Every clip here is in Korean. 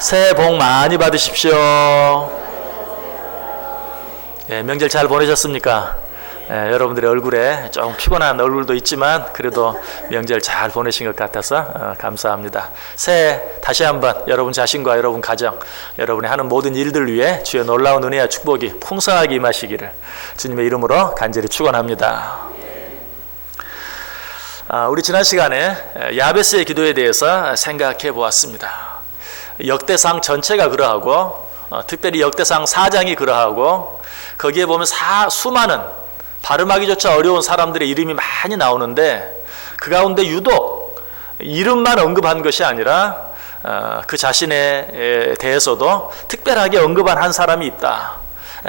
새해 복 많이 받으십시오. 예, 명절 잘 보내셨습니까? 예, 여러분들의 얼굴에 좀 피곤한 얼굴도 있지만 그래도 명절 잘 보내신 것 같아서 감사합니다. 새해 다시 한번 여러분 자신과 여러분 가정, 여러분이 하는 모든 일들 위해 주의 놀라운 은혜와 축복이 풍성하게 임하시기를 주님의 이름으로 간절히 축원합니다. 우리 지난 시간에 야베스의 기도에 대해서 생각해 보았습니다. 역대상 전체가 그러하고 특별히 역대상 4장이 그러하고 거기에 보면 수많은 발음하기조차 어려운 사람들의 이름이 많이 나오는데 그 가운데 유독 이름만 언급한 것이 아니라 그 자신에 대해서도 특별하게 언급한 한 사람이 있다.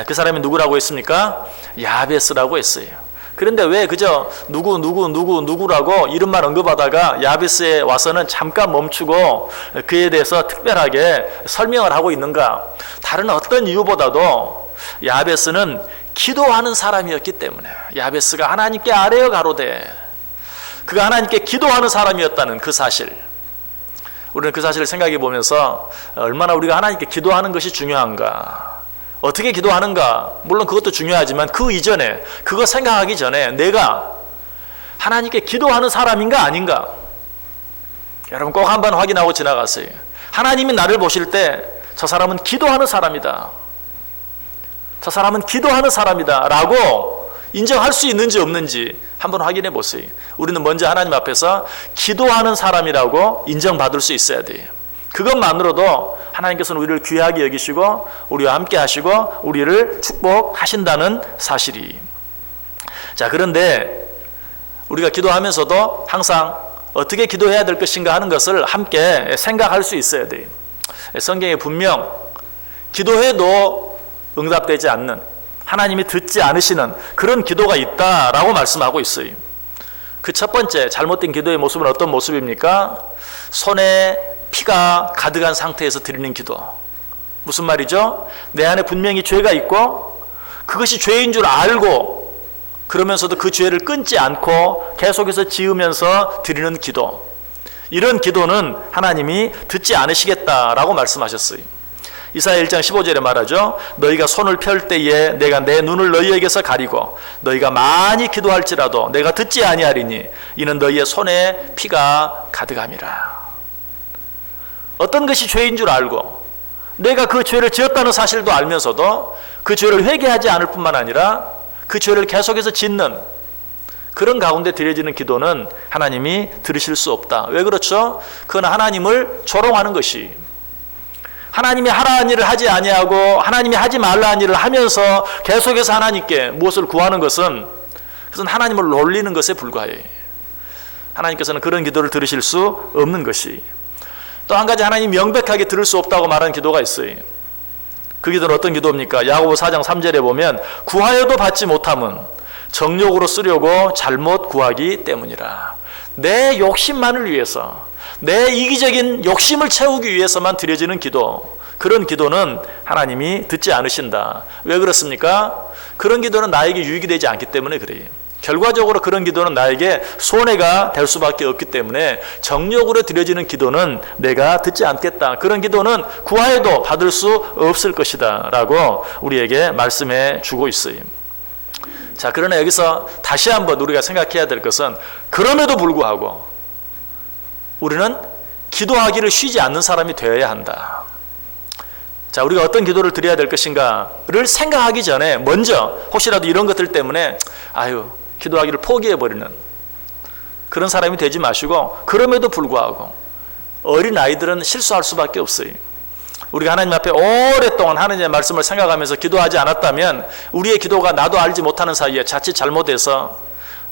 그 사람이 누구라고 했습니까? 야베스라고 했어요. 그런데 왜 그저 누구라고 이름만 언급하다가 야베스에 와서는 잠깐 멈추고 그에 대해서 특별하게 설명을 하고 있는가? 다른 어떤 이유보다도 야베스는 기도하는 사람이었기 때문에, 야베스가 하나님께 아뢰어 가로되 그가 하나님께 기도하는 사람이었다는 그 사실, 우리는 그 사실을 생각해 보면서 얼마나 우리가 하나님께 기도하는 것이 중요한가, 어떻게 기도하는가, 물론 그것도 중요하지만 그 이전에, 그거 생각하기 전에 내가 하나님께 기도하는 사람인가 아닌가, 여러분 꼭 한번 확인하고 지나가세요. 하나님이 나를 보실 때 저 사람은 기도하는 사람이다, 저 사람은 기도하는 사람이다 라고 인정할 수 있는지 없는지 한번 확인해 보세요. 우리는 먼저 하나님 앞에서 기도하는 사람이라고 인정받을 수 있어야 돼요. 그것만으로도 하나님께서는 우리를 귀하게 여기시고 우리와 함께 하시고 우리를 축복하신다는 사실이. 자, 그런데 우리가 기도하면서도 항상 어떻게 기도해야 될 것인가 하는 것을 함께 생각할 수 있어야 돼요. 성경에 분명 기도해도 응답되지 않는, 하나님이 듣지 않으시는 그런 기도가 있다라고 말씀하고 있어요. 그 첫 번째 잘못된 기도의 모습은 어떤 모습입니까? 손에 피가 가득한 상태에서 드리는 기도. 무슨 말이죠? 내 안에 분명히 죄가 있고 그것이 죄인 줄 알고 그러면서도 그 죄를 끊지 않고 계속해서 지으면서 드리는 기도. 이런 기도는 하나님이 듣지 않으시겠다라고 말씀하셨어요. 이사야 1장 15절에 말하죠. 너희가 손을 펼 때에 내가 내 눈을 너희에게서 가리고 너희가 많이 기도할지라도 내가 듣지 아니하리니 이는 너희의 손에 피가 가득함이라. 어떤 것이 죄인 줄 알고 내가 그 죄를 지었다는 사실도 알면서도 그 죄를 회개하지 않을 뿐만 아니라 그 죄를 계속해서 짓는 그런 가운데 드려지는 기도는 하나님이 들으실 수 없다. 왜 그렇죠? 그건 하나님을 조롱하는 것이, 하나님이 하라는 일을 하지 아니하고 하나님이 하지 말라는 일을 하면서 계속해서 하나님께 무엇을 구하는 것은 그것은 하나님을 놀리는 것에 불과해. 하나님께서는 그런 기도를 들으실 수 없는 것이. 또 한 가지 하나님이 명백하게 들을 수 없다고 말하는 기도가 있어요. 그 기도는 어떤 기도입니까? 야고보 4장 3절에 보면 구하여도 받지 못함은 정욕으로 쓰려고 잘못 구하기 때문이라. 내 욕심만을 위해서, 내 이기적인 욕심을 채우기 위해서만 드려지는 기도, 그런 기도는 하나님이 듣지 않으신다. 왜 그렇습니까? 그런 기도는 나에게 유익이 되지 않기 때문에 그래요. 결과적으로 그런 기도는 나에게 손해가 될 수밖에 없기 때문에 정욕으로 드려지는 기도는 내가 듣지 않겠다. 그런 기도는 구하여도 받을 수 없을 것이다 라고 우리에게 말씀해 주고 있어요. 자, 그러나 여기서 다시 한번 우리가 생각해야 될 것은 그럼에도 불구하고 우리는 기도하기를 쉬지 않는 사람이 되어야 한다. 자, 우리가 어떤 기도를 드려야 될 것인가를 생각하기 전에 먼저 혹시라도 이런 것들 때문에 기도하기를 포기해버리는 그런 사람이 되지 마시고, 그럼에도 불구하고 어린 아이들은 실수할 수밖에 없어요. 우리가 하나님 앞에 오랫동안 하나님의 말씀을 생각하면서 기도하지 않았다면 우리의 기도가 나도 알지 못하는 사이에 자칫 잘못해서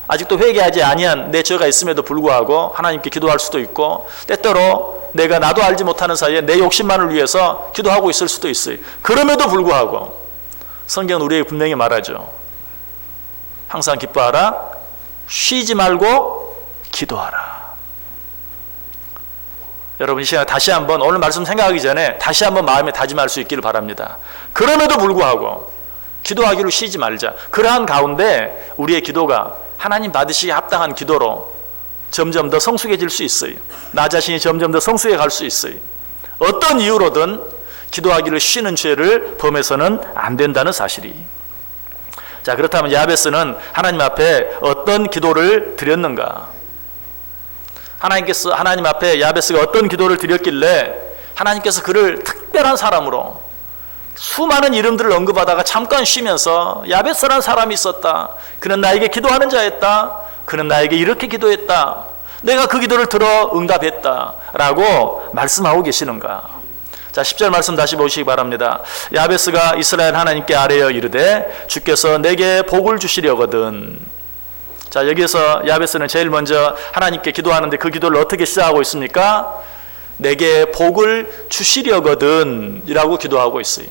아직도 회개하지 아니한 내 죄가 있음에도 불구하고 하나님께 기도할 수도 있고, 때때로 내가 나도 알지 못하는 사이에 내 욕심만을 위해서 기도하고 있을 수도 있어요. 그럼에도 불구하고 성경은 우리에게 분명히 말하죠. 항상 기뻐하라, 쉬지 말고 기도하라. 여러분 이 시간에 다시 한번 오늘 말씀 생각하기 전에 다시 한번 마음에 다짐할 수 있기를 바랍니다. 그럼에도 불구하고 기도하기를 쉬지 말자. 그러한 가운데 우리의 기도가 하나님 받으시기에 합당한 기도로 점점 더 성숙해질 수 있어요. 나 자신이 점점 더 성숙해 갈 수 있어요. 어떤 이유로든 기도하기를 쉬는 죄를 범해서는 안 된다는 사실이. 자, 그렇다면 야베스는 하나님 앞에 어떤 기도를 드렸는가? 하나님 앞에 야베스가 어떤 기도를 드렸길래 하나님께서 그를 특별한 사람으로, 수많은 이름들을 언급하다가 잠깐 쉬면서 야베스라는 사람이 있었다, 그는 나에게 기도하는 자였다, 그는 나에게 이렇게 기도했다, 내가 그 기도를 들어 응답했다 라고 말씀하고 계시는가? 자, 10절 말씀 다시 보시기 바랍니다. 야베스가 이스라엘 하나님께 아뢰어 이르되 주께서 내게 복을 주시려거든. 자, 여기에서 야베스는 제일 먼저 하나님께 기도하는데 그 기도를 어떻게 시작하고 있습니까? 내게 복을 주시려거든 이라고 기도하고 있어요.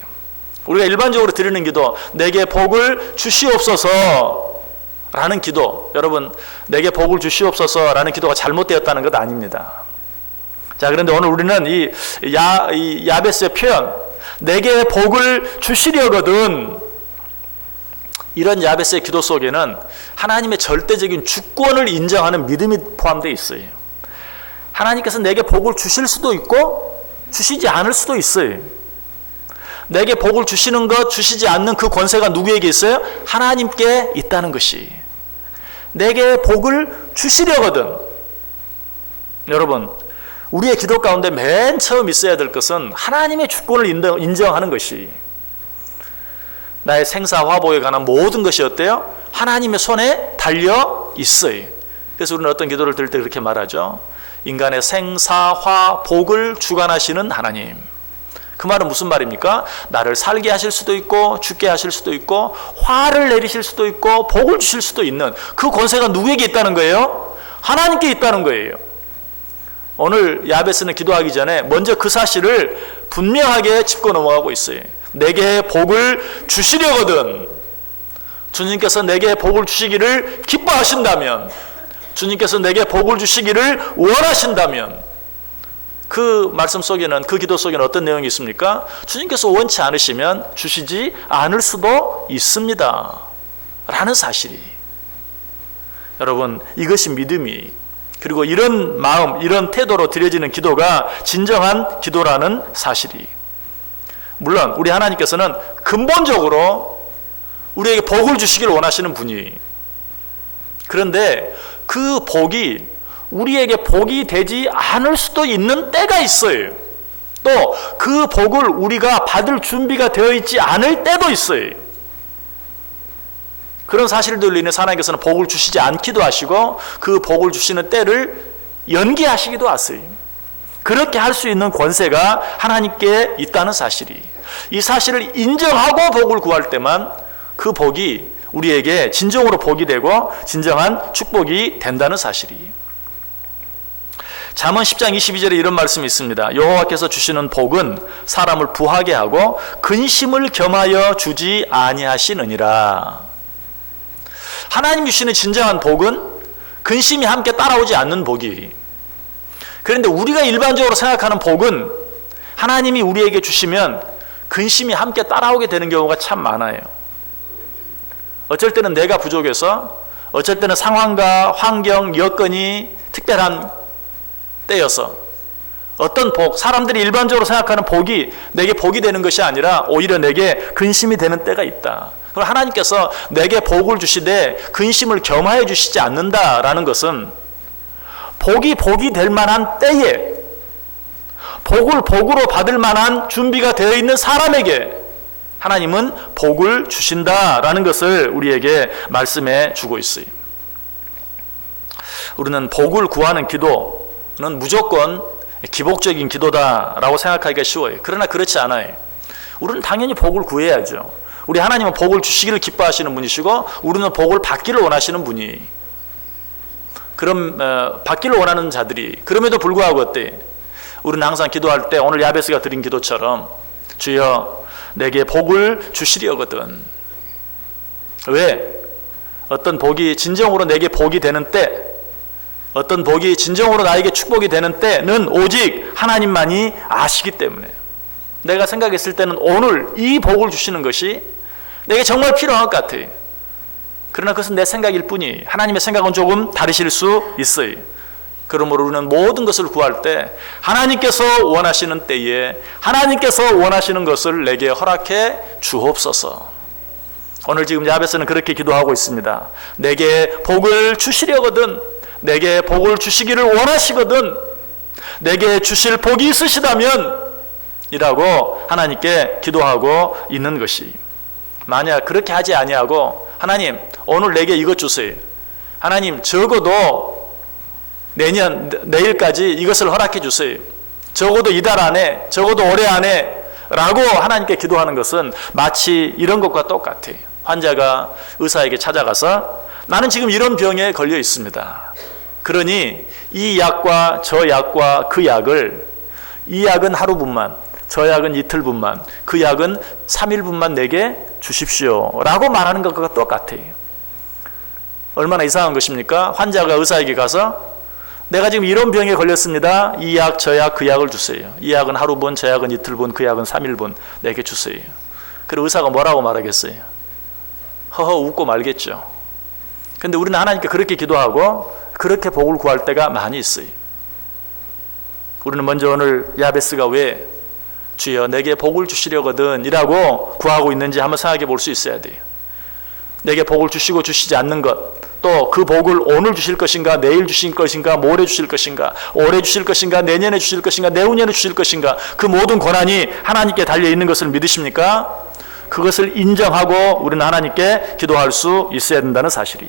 우리가 일반적으로 드리는 기도, 내게 복을 주시옵소서 라는 기도, 여러분, 내게 복을 주시옵소서 라는 기도가 잘못되었다는 것 아닙니다. 자, 그런데 오늘 우리는 이 야베스의 표현, 내게 복을 주시려거든, 이런 야베스의 기도 속에는 하나님의 절대적인 주권을 인정하는 믿음이 포함되어 있어요. 하나님께서 내게 복을 주실 수도 있고 주시지 않을 수도 있어요. 내게 복을 주시는 것, 주시지 않는 그 권세가 누구에게 있어요? 하나님께 있다는 것이. 내게 복을 주시려거든. 여러분, 우리의 기도 가운데 맨 처음 있어야 될 것은 하나님의 주권을 인정하는 것이. 나의 생사화복에 관한 모든 것이 어때요? 하나님의 손에 달려 있어요. 그래서 우리는 어떤 기도를 드릴 때 그렇게 말하죠. 인간의 생사화복을 주관하시는 하나님. 그 말은 무슨 말입니까? 나를 살게 하실 수도 있고 죽게 하실 수도 있고 화를 내리실 수도 있고 복을 주실 수도 있는 그 권세가 누구에게 있다는 거예요? 하나님께 있다는 거예요. 오늘 야베스는 기도하기 전에 먼저 그 사실을 분명하게 짚고 넘어가고 있어요. 내게 복을 주시려거든. 주님께서 내게 복을 주시기를 기뻐하신다면, 주님께서 내게 복을 주시기를 원하신다면, 그 말씀 속에는, 그 기도 속에는 어떤 내용이 있습니까? 주님께서 원치 않으시면 주시지 않을 수도 있습니다 라는 사실이. 여러분, 이것이 믿음이, 그리고 이런 마음, 이런 태도로 드려지는 기도가 진정한 기도라는 사실이. 물론 우리 하나님께서는 근본적으로 우리에게 복을 주시기를 원하시는 분이, 그런데 그 복이 우리에게 복이 되지 않을 수도 있는 때가 있어요. 또 그 복을 우리가 받을 준비가 되어 있지 않을 때도 있어요. 그런 사실들로 인해서 하나님께서는 복을 주시지 않기도 하시고 그 복을 주시는 때를 연기하시기도 하세요. 그렇게 할 수 있는 권세가 하나님께 있다는 사실이, 이 사실을 인정하고 복을 구할 때만 그 복이 우리에게 진정으로 복이 되고 진정한 축복이 된다는 사실이. 잠언 10장 22절에 이런 말씀이 있습니다. 여호와께서 주시는 복은 사람을 부하게 하고 근심을 겸하여 주지 아니하시느니라. 하나님 주시는 진정한 복은 근심이 함께 따라오지 않는 복이. 그런데 우리가 일반적으로 생각하는 복은 하나님이 우리에게 주시면 근심이 함께 따라오게 되는 경우가 참 많아요. 어쩔 때는 내가 부족해서, 어쩔 때는 상황과 환경, 여건이 특별한 때여서 어떤 복, 사람들이 일반적으로 생각하는 복이 내게 복이 되는 것이 아니라 오히려 내게 근심이 되는 때가 있다. 그럼 하나님께서 내게 복을 주시되 근심을 겸하여 주시지 않는다라는 것은 복이 될 만한 때에 복을 복으로 받을 만한 준비가 되어 있는 사람에게 하나님은 복을 주신다라는 것을 우리에게 말씀해 주고 있어요. 우리는 복을 구하는 기도는 무조건 기복적인 기도다라고 생각하기가 쉬워요. 그러나 그렇지 않아요. 우리는 당연히 복을 구해야죠. 우리 하나님은 복을 주시기를 기뻐하시는 분이시고 우리는 복을 받기를 원하시는 분이. 그럼 받기를 원하는 자들이, 그럼에도 불구하고 어때? 우리는 항상 기도할 때 오늘 야베스가 드린 기도처럼 주여 내게 복을 주시려거든. 왜? 어떤 복이 진정으로 내게 복이 되는 때, 어떤 복이 진정으로 나에게 축복이 되는 때는 오직 하나님만이 아시기 때문에. 내가 생각했을 때는 오늘 이 복을 주시는 것이 내게 정말 필요한 것 같아. 그러나 그것은 내 생각일 뿐이 하나님의 생각은 조금 다르실 수 있어요. 그러므로 우리는 모든 것을 구할 때 하나님께서 원하시는 때에 하나님께서 원하시는 것을 내게 허락해 주옵소서. 오늘 지금 야베스는 그렇게 기도하고 있습니다. 내게 복을 주시려거든, 내게 복을 주시기를 원하시거든, 내게 주실 복이 있으시다면 이라고 하나님께 기도하고 있는 것이, 만약 그렇게 하지 아니하고 하나님 오늘 내게 이것 주세요, 하나님 적어도 내일까지 이것을 허락해 주세요, 적어도 이달 안에, 적어도 올해 안에 라고 하나님께 기도하는 것은 마치 이런 것과 똑같아요. 환자가 의사에게 찾아가서 나는 지금 이런 병에 걸려 있습니다, 그러니 이 약과 저 약과 그 약을, 이 약은 하루분만, 저 약은 이틀분만, 그 약은 3일분만 내게 주십시오 라고 말하는 것과 똑같아요. 얼마나 이상한 것입니까? 환자가 의사에게 가서 내가 지금 이런 병에 걸렸습니다, 이 약, 저 약, 그 약을 주세요, 이 약은 하루분, 저 약은 이틀분, 그 약은 3일분 내게 주세요. 그리고 의사가 뭐라고 말하겠어요? 허허 웃고 말겠죠. 근데 우리는 하나님께 그렇게 기도하고 그렇게 복을 구할 때가 많이 있어요. 우리는 먼저 오늘 야베스가 왜 주여 내게 복을 주시려거든 이라고 구하고 있는지 한번 생각해 볼 수 있어야 돼요. 내게 복을 주시고 주시지 않는 것, 또 그 복을 오늘 주실 것인가, 내일 주실 것인가, 모레 주실 것인가, 올해 주실 것인가, 내년에 주실 것인가, 내후년에 주실 것인가, 그 모든 권한이 하나님께 달려 있는 것을 믿으십니까? 그것을 인정하고 우리는 하나님께 기도할 수 있어야 된다는 사실이.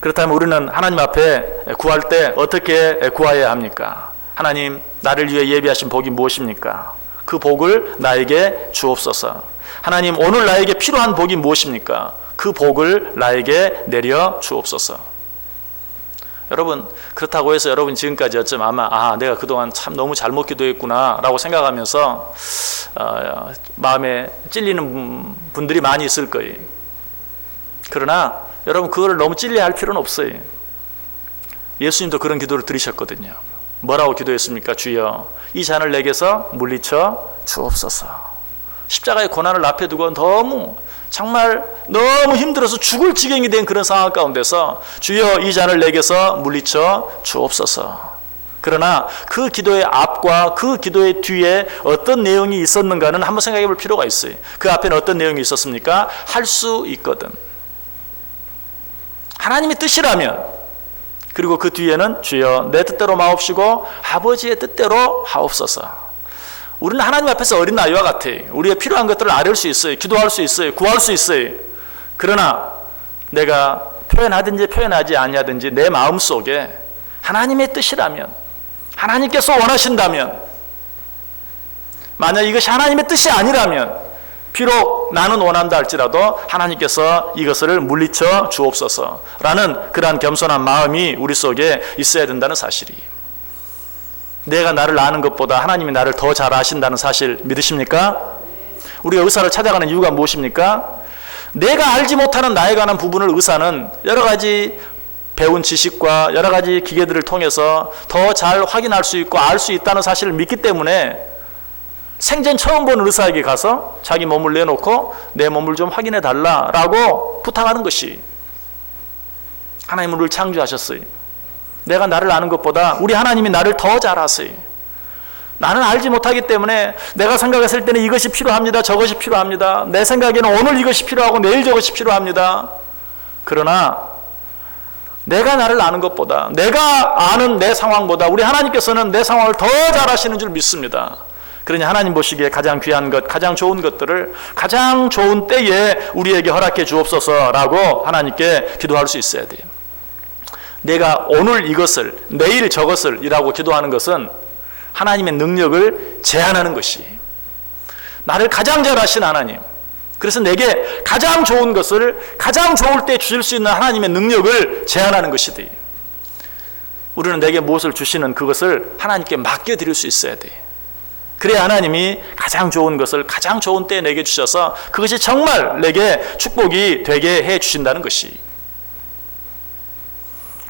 그렇다면 우리는 하나님 앞에 구할 때 어떻게 구해야 합니까? 하나님, 나를 위해 예비하신 복이 무엇입니까? 그 복을 나에게 주옵소서. 하나님, 오늘 나에게 필요한 복이 무엇입니까? 그 복을 나에게 내려 주옵소서. 여러분, 그렇다고 해서 여러분 지금까지 어쩌면 아마 내가 그동안 참 너무 잘못 기도했구나 라고 생각하면서 마음에 찔리는 분들이 많이 있을 거예요. 그러나 여러분, 그거를 너무 찔려할 필요는 없어요. 예수님도 그런 기도를 드리셨거든요. 뭐라고 기도했습니까? 주여, 이 잔을 내게서 물리쳐 주옵소서. 십자가의 고난을 앞에 두고 정말 너무 힘들어서 죽을 지경이 된 그런 상황 가운데서 주여, 이 잔을 내게서 물리쳐 주옵소서. 그러나 그 기도의 앞과 그 기도의 뒤에 어떤 내용이 있었는가는 한번 생각해 볼 필요가 있어요. 그 앞에는 어떤 내용이 있었습니까? 할 수 있거든, 하나님의 뜻이라면. 그리고 그 뒤에는 주여 내 뜻대로 마옵시고 아버지의 뜻대로 하옵소서. 우리는 하나님 앞에서 어린 아이와 같아요. 우리의 필요한 것들을 아뢰을 수 있어요, 기도할 수 있어요, 구할 수 있어요. 그러나 내가 표현하든지 표현하지 아니하든지 내 마음속에 하나님의 뜻이라면, 하나님께서 원하신다면, 만약 이것이 하나님의 뜻이 아니라면 비록 나는 원한다 할지라도 하나님께서 이것을 물리쳐 주옵소서라는 그러한 겸손한 마음이 우리 속에 있어야 된다는 사실이. 내가 나를 아는 것보다 하나님이 나를 더 잘 아신다는 사실 믿으십니까? 우리가 의사를 찾아가는 이유가 무엇입니까? 내가 알지 못하는 나에 관한 부분을 의사는 여러 가지 배운 지식과 여러 가지 기계들을 통해서 더 잘 확인할 수 있고 알 수 있다는 사실을 믿기 때문에 생전 처음 본 의사에게 가서 자기 몸을 내놓고 내 몸을 좀 확인해 달라라고 부탁하는 것이. 하나님은 우리를 창조하셨어요. 내가 나를 아는 것보다 우리 하나님이 나를 더 잘 아세요. 나는 알지 못하기 때문에 내가 생각했을 때는 이것이 필요합니다, 저것이 필요합니다. 내 생각에는 오늘 이것이 필요하고 내일 저것이 필요합니다. 그러나 내가 나를 아는 것보다, 내가 아는 내 상황보다 우리 하나님께서는 내 상황을 더 잘 아시는 줄 믿습니다. 그러니 하나님 보시기에 가장 귀한 것, 가장 좋은 것들을 가장 좋은 때에 우리에게 허락해 주옵소서라고 하나님께 기도할 수 있어야 돼요. 내가 오늘 이것을, 내일 저것을 이라고 기도하는 것은 하나님의 능력을 제한하는 것이. 나를 가장 잘 아신 하나님, 그래서 내게 가장 좋은 것을 가장 좋을 때 주실 수 있는 하나님의 능력을 제한하는 것이지. 우리는 내게 무엇을 주시는 그것을 하나님께 맡겨드릴 수 있어야 돼. 그래야 하나님이 가장 좋은 것을 가장 좋은 때에 내게 주셔서 그것이 정말 내게 축복이 되게 해 주신다는 것이.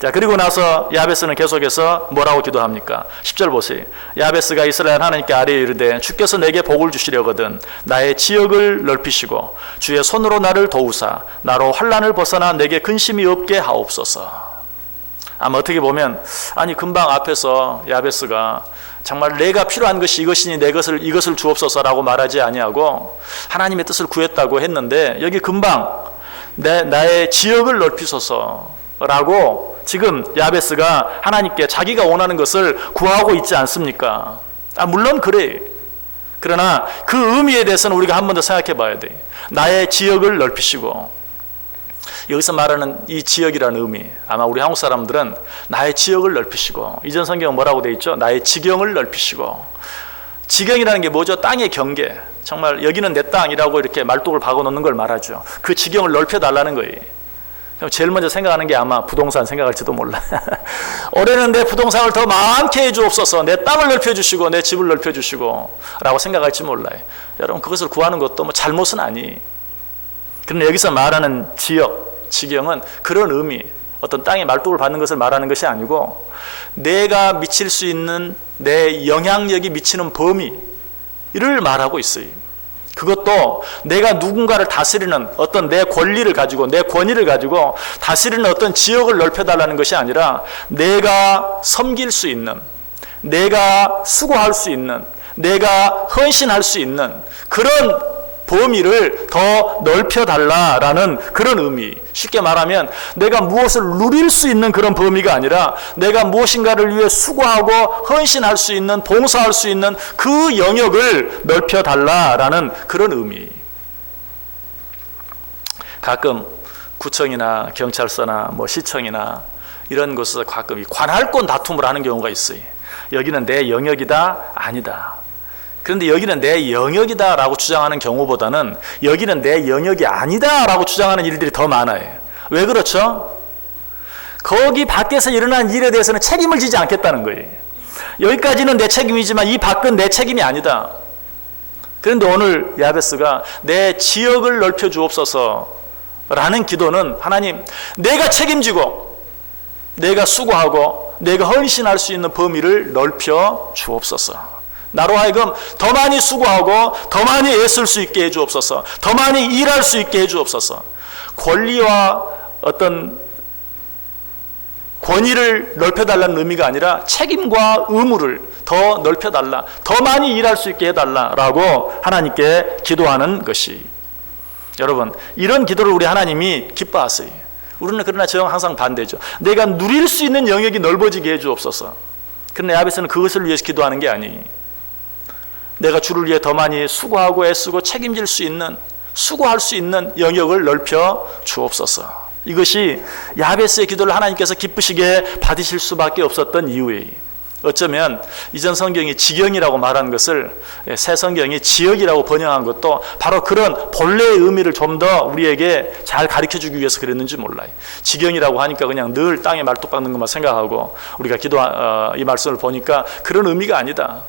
자, 그리고 나서 야베스는 계속해서 뭐라고 기도합니까? 10절 보세요. 야베스가 이스라엘 하나님께 아뢰어 이르되 주께서 내게 복을 주시려거든 나의 지역을 넓히시고 주의 손으로 나를 도우사 나로 환난을 벗어나 내게 근심이 없게 하옵소서. 아마 어떻게 보면 아니 금방 앞에서 야베스가 정말 내가 필요한 것이 이것이니 이것을 주옵소서라고 말하지 아니하고 하나님의 뜻을 구했다고 했는데 여기 금방 나의 지역을 넓히소서라고 지금 야베스가 하나님께 자기가 원하는 것을 구하고 있지 않습니까? 물론 그래. 그러나 그 의미에 대해서는 우리가 한 번 더 생각해 봐야 돼. 나의 지역을 넓히시고, 여기서 말하는 이 지역이라는 의미, 아마 우리 한국 사람들은 나의 지역을 넓히시고, 이전 성경은 뭐라고 돼 있죠? 나의 지경을 넓히시고. 지경이라는 게 뭐죠? 땅의 경계. 정말 여기는 내 땅이라고 이렇게 말뚝을 박아놓는 걸 말하죠. 그 지경을 넓혀달라는 거예요. 그럼 제일 먼저 생각하는 게 아마 부동산 생각할지도 몰라. 올해는 내 부동산을 더 많게 해주옵소서, 내 땅을 넓혀주시고 내 집을 넓혀주시고 라고 생각할지 몰라요. 여러분, 그것을 구하는 것도 뭐 잘못은 아니. 그런데 여기서 말하는 지역, 지경은 그런 의미, 어떤 땅에 말뚝을 받는 것을 말하는 것이 아니고 내가 미칠 수 있는 내 영향력이 미치는 범위를 말하고 있어요. 그것도 내가 누군가를 다스리는 어떤 내 권리를 가지고, 내 권위를 가지고 다스리는 어떤 지역을 넓혀달라는 것이 아니라 내가 섬길 수 있는, 내가 수고할 수 있는, 내가 헌신할 수 있는 그런 범위를 더 넓혀달라라는 그런 의미. 쉽게 말하면 내가 무엇을 누릴 수 있는 그런 범위가 아니라 내가 무엇인가를 위해 수고하고 헌신할 수 있는, 봉사할 수 있는 그 영역을 넓혀달라라는 그런 의미. 가끔 구청이나 경찰서나 뭐 시청이나 이런 곳에서 가끔 이 관할권 다툼을 하는 경우가 있어요. 여기는 내 영역이다, 아니다. 그런데 여기는 내 영역이다 라고 주장하는 경우보다는 여기는 내 영역이 아니다 라고 주장하는 일들이 더 많아요. 왜 그렇죠? 거기 밖에서 일어난 일에 대해서는 책임을 지지 않겠다는 거예요. 여기까지는 내 책임이지만 이 밖은 내 책임이 아니다. 그런데 오늘 야베스가 내 지역을 넓혀 주옵소서 라는 기도는 하나님, 내가 책임지고 내가 수고하고 내가 헌신할 수 있는 범위를 넓혀 주옵소서. 나로 하여금 더 많이 수고하고 더 많이 애쓸 수 있게 해주옵소서. 더 많이 일할 수 있게 해주옵소서. 권리와 어떤 권위를 넓혀달라는 의미가 아니라 책임과 의무를 더 넓혀달라, 더 많이 일할 수 있게 해달라라고 하나님께 기도하는 것이, 여러분, 이런 기도를 우리 하나님이 기뻐하세요. 우리는 그러나 저 항상 반대죠. 내가 누릴 수 있는 영역이 넓어지게 해주옵소서. 그런데 야베스는 그것을 위해서 기도하는 게 아니에요. 내가 주를 위해 더 많이 수고하고 애쓰고 책임질 수 있는, 수고할 수 있는 영역을 넓혀 주옵소서. 이것이 야베스의 기도를 하나님께서 기쁘시게 받으실 수밖에 없었던 이유예요. 어쩌면 이전 성경이 지경이라고 말한 것을 새 성경이 지역이라고 번역한 것도 바로 그런 본래의 의미를 좀 더 우리에게 잘 가르쳐주기 위해서 그랬는지 몰라요. 지경이라고 하니까 그냥 늘 땅에 말뚝 박는 것만 생각하고 우리가 이 말씀을 보니까 그런 의미가 아니다.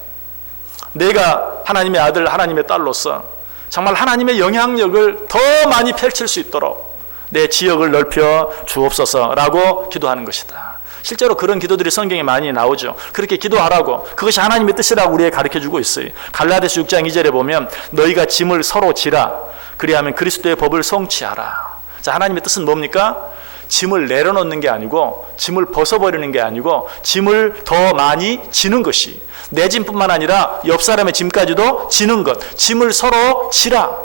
내가 하나님의 아들, 하나님의 딸로서 정말 하나님의 영향력을 더 많이 펼칠 수 있도록 내 지역을 넓혀 주옵소서라고 기도하는 것이다. 실제로 그런 기도들이 성경에 많이 나오죠. 그렇게 기도하라고, 그것이 하나님의 뜻이라고 우리에게 가르쳐주고 있어요. 갈라디아서 6장 2절에 보면 너희가 짐을 서로 지라, 그리하면 그리스도의 법을 성취하라. 자, 하나님의 뜻은 뭡니까? 짐을 내려놓는 게 아니고, 짐을 벗어버리는 게 아니고, 짐을 더 많이 지는 것이, 내 짐뿐만 아니라 옆 사람의 짐까지도 지는 것, 짐을 서로 지라.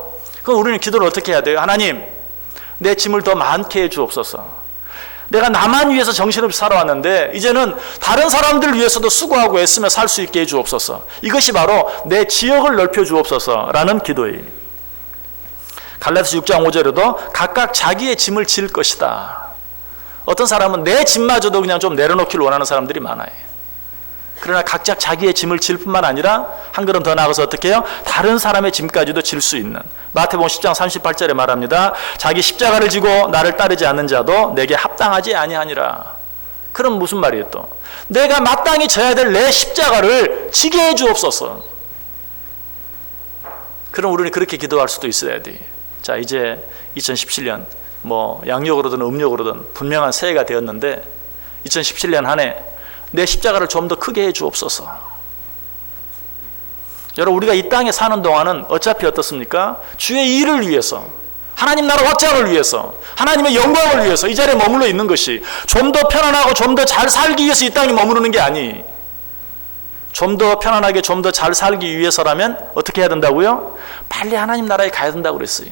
그럼 우리는 기도를 어떻게 해야 돼요? 하나님, 내 짐을 더 많게 해 주옵소서. 내가 나만 위해서 정신없이 살아왔는데 이제는 다른 사람들 위해서도 수고하고 애쓰며 살 수 있게 해 주옵소서. 이것이 바로 내 지역을 넓혀 주옵소서라는 기도예요. 갈라디아서 6장 5절에도 각각 자기의 짐을 질 것이다. 어떤 사람은 내 짐마저도 그냥 좀 내려놓기를 원하는 사람들이 많아요. 그러나 각자 자기의 짐을 질 뿐만 아니라 한 걸음 더 나아가서 어떻게 해요? 다른 사람의 짐까지도 질 수 있는, 마태복음 10장 38절에 말합니다. 자기 십자가를 지고 나를 따르지 않는 자도 내게 합당하지 아니하니라. 그럼 무슨 말이에요 또? 내가 마땅히 져야 될 내 십자가를 지게 해 주옵소서. 그럼 우리는 그렇게 기도할 수도 있어야 돼. 자, 이제 2017년 뭐 양력으로든 음력으로든 분명한 새해가 되었는데 2017년 한 해 내 십자가를 좀 더 크게 해 주옵소서. 여러분, 우리가 이 땅에 사는 동안은 어차피 어떻습니까? 주의 일을 위해서, 하나님 나라 확장을 위해서, 하나님의 영광을 위해서 이 자리에 머물러 있는 것이, 좀 더 편안하고 좀 더 잘 살기 위해서 이 땅에 머무르는 게 아니, 좀 더 편안하게 좀 더 잘 살기 위해서라면 어떻게 해야 된다고요? 빨리 하나님 나라에 가야 된다고 그랬어요.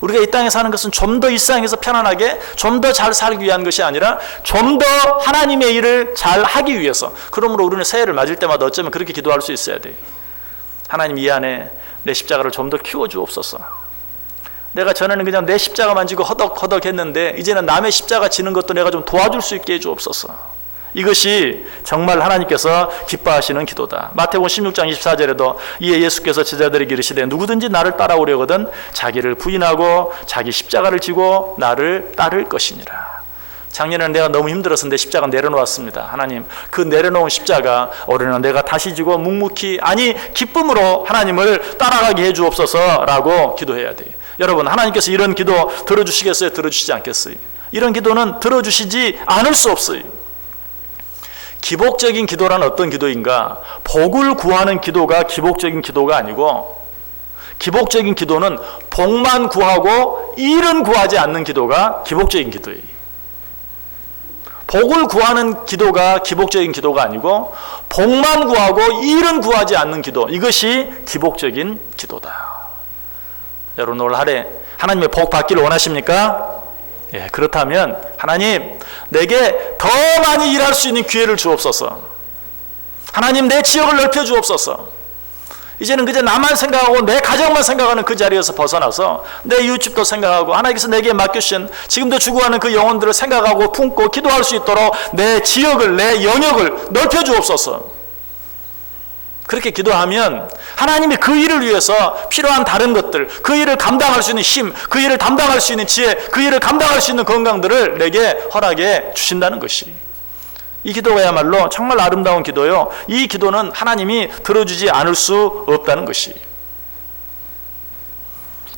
우리가 이 땅에 사는 것은 좀 더 일상에서 편안하게 좀 더 잘 살기 위한 것이 아니라 좀 더 하나님의 일을 잘 하기 위해서. 그러므로 우리는 새해를 맞을 때마다 어쩌면 그렇게 기도할 수 있어야 돼요. 하나님, 이 안에 내 십자가를 좀 더 키워주옵소서. 내가 전에는 그냥 내 십자가만 지고 허덕허덕 했는데 이제는 남의 십자가 지는 것도 내가 좀 도와줄 수 있게 해주옵소서. 이것이 정말 하나님께서 기뻐하시는 기도다. 마태복음 16장 24절에도 이에 예수께서 제자들에게 이르시되 누구든지 나를 따라오려거든 자기를 부인하고 자기 십자가를 지고 나를 따를 것이니라. 작년에는 내가 너무 힘들어서 내 십자가 내려놓았습니다. 하나님, 그 내려놓은 십자가 올해는 내가 다시 지고 묵묵히, 아니 기쁨으로 하나님을 따라가게 해주옵소서라고 기도해야 돼요. 여러분, 하나님께서 이런 기도 들어주시겠어요? 들어주시지 않겠어요? 이런 기도는 들어주시지 않을 수 없어요. 기복적인 기도란 어떤 기도인가? 복을 구하는 기도가 기복적인 기도가 아니고, 기복적인 기도는 복만 구하고 일은 구하지 않는 기도가 기복적인 기도예요. 복을 구하는 기도가 기복적인 기도가 아니고 복만 구하고 일은 구하지 않는 기도, 이것이 기복적인 기도다. 여러분, 올 한해 하나님의 복 받기를 원하십니까? 예, 그렇다면 하나님, 내게 더 많이 일할 수 있는 기회를 주옵소서. 하나님, 내 지역을 넓혀 주옵소서. 이제는 그저 나만 생각하고 내 가정만 생각하는 그 자리에서 벗어나서 내 이웃집도 생각하고 하나님께서 내게 맡겨주신 지금도 죽어가는 그 영혼들을 생각하고 품고 기도할 수 있도록 내 지역을, 내 영역을 넓혀 주옵소서. 그렇게 기도하면 하나님이 그 일을 위해서 필요한 다른 것들, 그 일을 감당할 수 있는 힘, 그 일을 감당할 수 있는 지혜, 그 일을 감당할 수 있는 건강들을 내게 허락해 주신다는 것이, 이 기도가야말로 정말 아름다운 기도요. 이 기도는 하나님이 들어주지 않을 수 없다는 것이.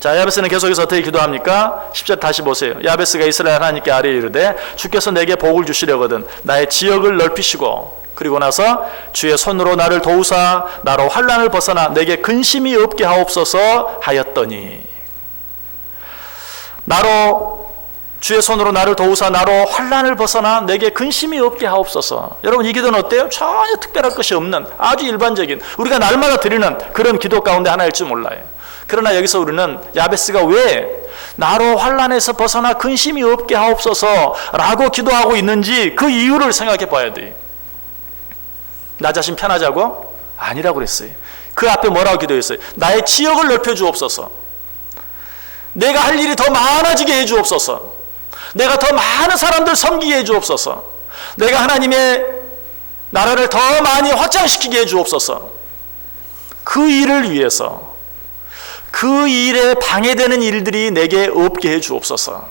자, 야베스는 계속해서 어떻게 기도합니까? 10절 다시 보세요. 야베스가 이스라엘 하나님께 아뢰어 이르되 주께서 내게 복을 주시려거든 나의 지역을 넓히시고, 그리고 나서 주의 손으로 나를 도우사 나로 환난을 벗어나 내게 근심이 없게 하옵소서 하였더니, 주의 손으로 나를 도우사 나로 환난을 벗어나 내게 근심이 없게 하옵소서. 여러분, 이 기도는 어때요? 전혀 특별할 것이 없는 아주 일반적인, 우리가 날마다 드리는 그런 기도 가운데 하나일지 몰라요. 그러나 여기서 우리는 야베스가 왜 나로 환난에서 벗어나 근심이 없게 하옵소서 라고 기도하고 있는지 그 이유를 생각해 봐야 돼요. 나 자신 편하자고? 아니라고 그랬어요. 그 앞에 뭐라고 기도했어요? 나의 지역을 넓혀 주옵소서. 내가 할 일이 더 많아지게 해 주옵소서. 내가 더 많은 사람들 섬기게 해 주옵소서. 내가 하나님의 나라를 더 많이 확장시키게 해 주옵소서. 그 일을 위해서, 그 일에 방해되는 일들이 내게 없게 해 주옵소서.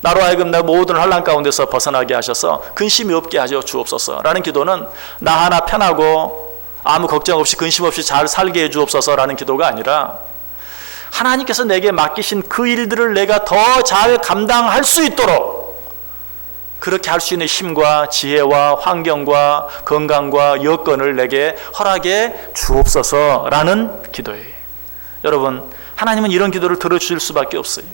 나로 하여금 내 모든 환난 가운데서 벗어나게 하셔서 근심이 없게 하여 주옵소서 라는 기도는 나 하나 편하고 아무 걱정 없이 근심 없이 잘 살게 해 주옵소서라는 기도가 아니라, 하나님께서 내게 맡기신 그 일들을 내가 더 잘 감당할 수 있도록 그렇게 할 수 있는 힘과 지혜와 환경과 건강과 여건을 내게 허락해 주옵소서라는 기도예요. 여러분, 하나님은 이런 기도를 들어주실 수밖에 없어요.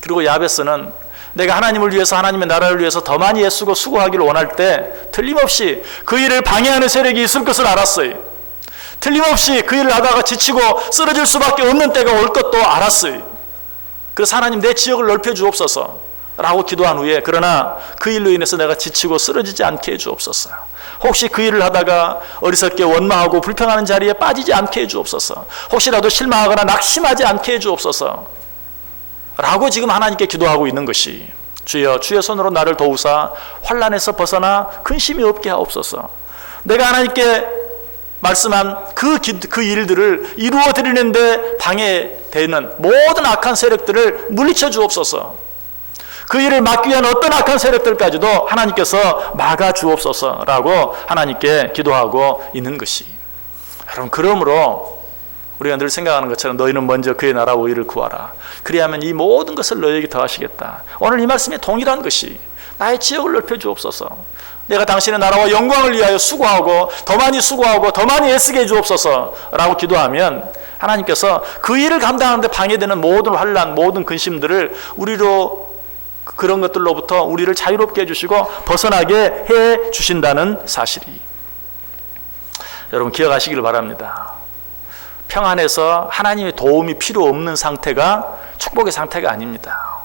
그리고 야베스는 내가 하나님을 위해서, 하나님의 나라를 위해서 더 많이 애쓰고 수고하기를 원할 때 틀림없이 그 일을 방해하는 세력이 있을 것을 알았어요. 틀림없이 그 일을 하다가 지치고 쓰러질 수밖에 없는 때가 올 것도 알았어요. 그래서 하나님, 내 지역을 넓혀 주옵소서 라고 기도한 후에, 그러나 그 일로 인해서 내가 지치고 쓰러지지 않게 해 주옵소서. 혹시 그 일을 하다가 어리석게 원망하고 불평하는 자리에 빠지지 않게 해 주옵소서. 혹시라도 실망하거나 낙심하지 않게 해 주옵소서 라고 지금 하나님께 기도하고 있는 것이, 주여 주의 손으로 나를 도우사 환난에서 벗어나 근심이 없게 하옵소서. 내가 하나님께 말씀한 그 일들을 이루어 드리는데 방해되는 모든 악한 세력들을 물리쳐 주옵소서. 그 일을 막기 위한 어떤 악한 세력들까지도 하나님께서 막아 주옵소서라고 하나님께 기도하고 있는 것이. 여러분, 그러므로 우리가 늘 생각하는 것처럼 너희는 먼저 그의 나라와 의를 구하라. 그리하면 이 모든 것을 너희에게 더하시겠다. 오늘 이 말씀이 동일한 것이, 나의 지역을 넓혀 주옵소서. 내가 당신의 나라와 영광을 위하여 수고하고 더 많이 수고하고 더 많이 애쓰게 해 주옵소서 라고 기도하면 하나님께서 그 일을 감당하는데 방해되는 모든 환난, 모든 근심들을 우리로 그런 것들로부터 우리를 자유롭게 해주시고 벗어나게 해 주신다는 사실이 여러분 기억하시길 바랍니다. 평안에서 하나님의 도움이 필요 없는 상태가 축복의 상태가 아닙니다.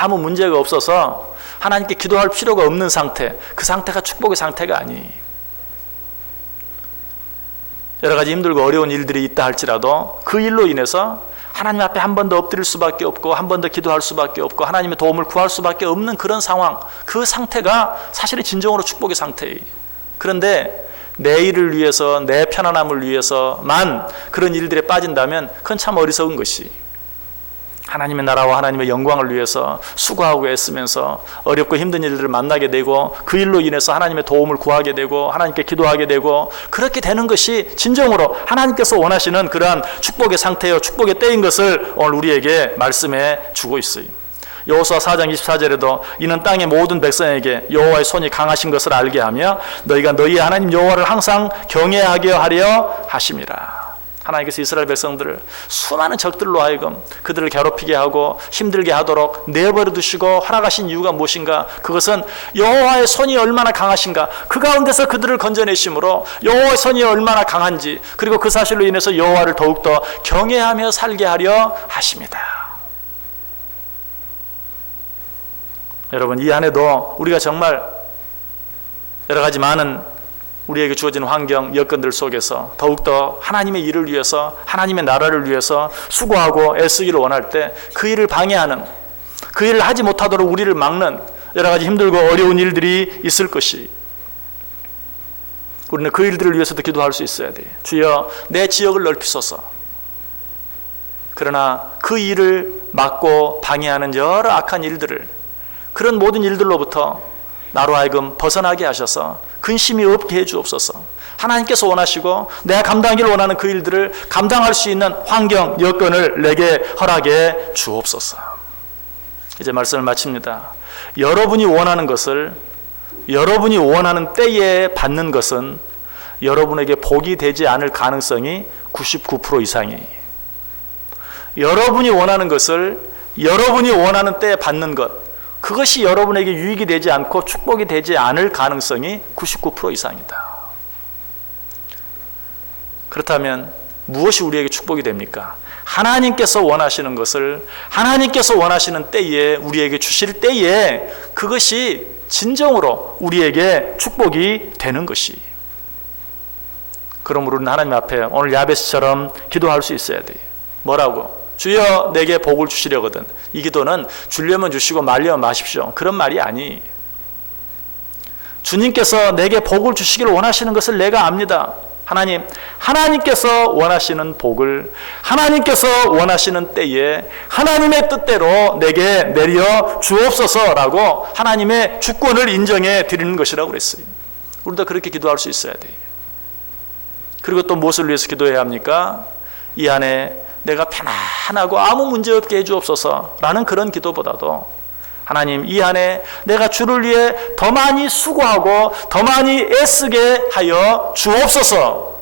아무 문제가 없어서 하나님께 기도할 필요가 없는 상태, 그 상태가 축복의 상태가 아니에요. 여러 가지 힘들고 어려운 일들이 있다 할지라도 그 일로 인해서 하나님 앞에 한 번 더 엎드릴 수밖에 없고 한 번 더 기도할 수밖에 없고 하나님의 도움을 구할 수밖에 없는 그런 상황, 그 상태가 사실은 진정으로 축복의 상태예요. 그런데 내 일을 위해서 내 편안함을 위해서만 그런 일들에 빠진다면 그건 참 어리석은 것이, 하나님의 나라와 하나님의 영광을 위해서 수고하고 애쓰면서 어렵고 힘든 일들을 만나게 되고 그 일로 인해서 하나님의 도움을 구하게 되고 하나님께 기도하게 되고 그렇게 되는 것이 진정으로 하나님께서 원하시는 그러한 축복의 상태요, 축복의 때인 것을 오늘 우리에게 말씀해 주고 있어요. 여호수아 4장 24절에도 이는 땅의 모든 백성에게 여호와의 손이 강하신 것을 알게 하며 너희가 너희의 하나님 여호와를 항상 경외하게 하려 하심이라. 하나님께서 이스라엘 백성들을 수많은 적들로 하여금 그들을 괴롭히게 하고 힘들게 하도록 내버려 두시고 허락하신 이유가 무엇인가? 그것은 여호와의 손이 얼마나 강하신가, 그 가운데서 그들을 건져내심으로 여호와의 손이 얼마나 강한지, 그리고 그 사실로 인해서 여호와를 더욱더 경외하며 살게 하려 하십니다. 여러분, 이 안에도 우리가 정말 여러 가지 많은 우리에게 주어진 환경, 여건들 속에서 더욱더 하나님의 일을 위해서, 하나님의 나라를 위해서 수고하고 애쓰기를 원할 때 그 일을 방해하는, 그 일을 하지 못하도록 우리를 막는 여러 가지 힘들고 어려운 일들이 있을 것이, 우리는 그 일들을 위해서도 기도할 수 있어야 돼요. 주여 내 지역을 넓히소서. 그러나 그 일을 막고 방해하는 여러 악한 일들을, 그런 모든 일들로부터 나로 하여금 벗어나게 하셔서 근심이 없게 해 주옵소서. 하나님께서 원하시고 내가 감당하기를 원하는 그 일들을 감당할 수 있는 환경, 여건을 내게 허락해 주옵소서. 이제 말씀을 마칩니다. 여러분이 원하는 것을 여러분이 원하는 때에 받는 것은 여러분에게 복이 되지 않을 가능성이 99% 이상이에요. 여러분이 원하는 것을 여러분이 원하는 때에 받는 것, 그것이 여러분에게 유익이 되지 않고 축복이 되지 않을 가능성이 99% 이상이다. 그렇다면 무엇이 우리에게 축복이 됩니까? 하나님께서 원하시는 것을 하나님께서 원하시는 때에 우리에게 주실 때에 그것이 진정으로 우리에게 축복이 되는 것이. 그러므로 우리는 하나님 앞에 오늘 야베스처럼 기도할 수 있어야 돼요. 뭐라고? 주여 내게 복을 주시려거든. 이 기도는 주려면 주시고 말려면 마십시오, 그런 말이 아니. 주님께서 내게 복을 주시기를 원하시는 것을 내가 압니다. 하나님, 하나님께서 원하시는 복을 하나님께서 원하시는 때에 하나님의 뜻대로 내게 내려 주옵소서라고 하나님의 주권을 인정해 드리는 것이라고 그랬어요. 우리도 그렇게 기도할 수 있어야 돼요. 그리고 또 무엇을 위해서 기도해야 합니까? 이 안에 내가 편안하고 아무 문제 없게 해주옵소서라는 그런 기도보다도 하나님, 이 안에 내가 주를 위해 더 많이 수고하고 더 많이 애쓰게 하여 주옵소서.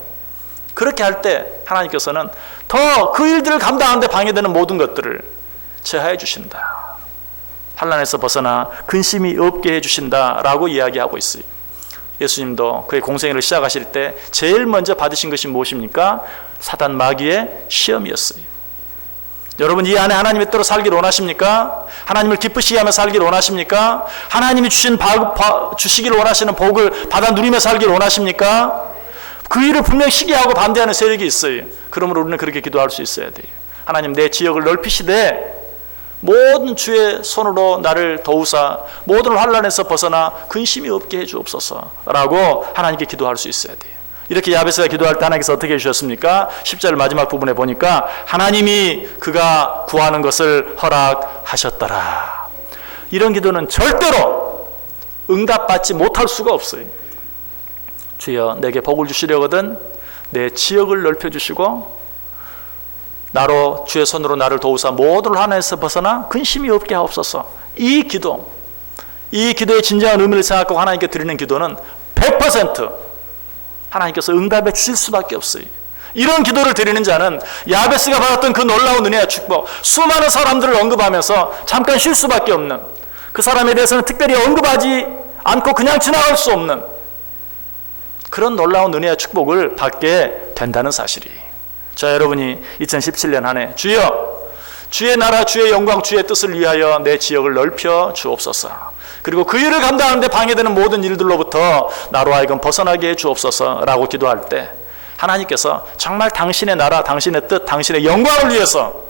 그렇게 할 때 하나님께서는 더 그 일들을 감당하는데 방해되는 모든 것들을 제하해 주신다. 환난에서 벗어나 근심이 없게 해주신다라고 이야기하고 있어요. 예수님도 그의 공생애를 시작하실 때 제일 먼저 받으신 것이 무엇입니까? 사단 마귀의 시험이었어요. 여러분, 이 안에 하나님의 뜻대로 살기를 원하십니까? 하나님을 기쁘시게 하며 살기를 원하십니까? 하나님이 주시기를 원하시는 복을 받아 누리며 살기를 원하십니까? 그 일을 분명히 시기하고 반대하는 세력이 있어요. 그러므로 우리는 그렇게 기도할 수 있어야 돼요. 하나님, 내 지역을 넓히시되 모든 주의 손으로 나를 도우사 모든 환난에서 벗어나 근심이 없게 해주옵소서라고 하나님께 기도할 수 있어야 돼요. 이렇게 야베스가 기도할 때 하나님께서 어떻게 해주셨습니까? 10절 마지막 부분에 보니까 하나님이 그가 구하는 것을 허락하셨더라. 이런 기도는 절대로 응답받지 못할 수가 없어요. 주여 내게 복을 주시려거든 내 지역을 넓혀주시고 나로 주의 손으로 나를 도우사 모든 환난에서 벗어나 근심이 없게 하옵소서. 이 기도의 진정한 의미를 생각하고 하나님께 드리는 기도는 100% 하나님께서 응답해 주실 수밖에 없어요. 이런 기도를 드리는 자는 야베스가 받았던 그 놀라운 은혜와 축복, 수많은 사람들을 언급하면서 잠깐 쉴 수밖에 없는, 그 사람에 대해서는 특별히 언급하지 않고 그냥 지나갈 수 없는 그런 놀라운 은혜와 축복을 받게 된다는 사실이, 자, 여러분이 2017년 한 해 주여 주의 나라 주의 영광 주의 뜻을 위하여 내 지역을 넓혀 주옵소서, 그리고 그 일을 감당하는데 방해되는 모든 일들로부터 나로 하여금 벗어나게 해 주옵소서라고 기도할 때 하나님께서 정말 당신의 나라, 당신의 뜻, 당신의 영광을 위해서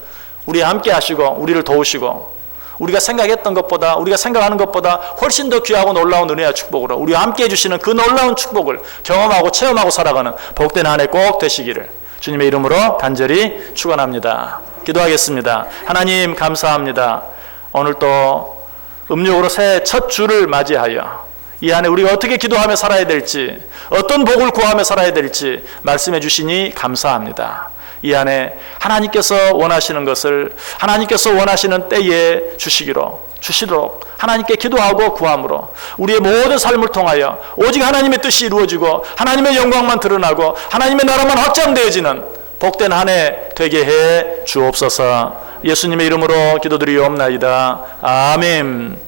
우리와 함께 하시고 우리를 도우시고 우리가 생각했던 것보다, 우리가 생각하는 것보다 훨씬 더 귀하고 놀라운 은혜와 축복으로 우리와 함께 해주시는 그 놀라운 축복을 경험하고 체험하고 살아가는 복된 한 해 꼭 되시기를 주님의 이름으로 간절히 축원합니다. 기도하겠습니다. 하나님 감사합니다. 오늘 또 음력으로 새해 첫 주를 맞이하여 이 안에 우리가 어떻게 기도하며 살아야 될지, 어떤 복을 구하며 살아야 될지 말씀해 주시니 감사합니다. 이 안에 하나님께서 원하시는 것을 하나님께서 원하시는 때에 주시도록 하나님께 기도하고 구함으로 우리의 모든 삶을 통하여 오직 하나님의 뜻이 이루어지고 하나님의 영광만 드러나고 하나님의 나라만 확장되어지는 복된 한 해 되게 해 주옵소서. 예수님의 이름으로 기도드리옵나이다. 아멘.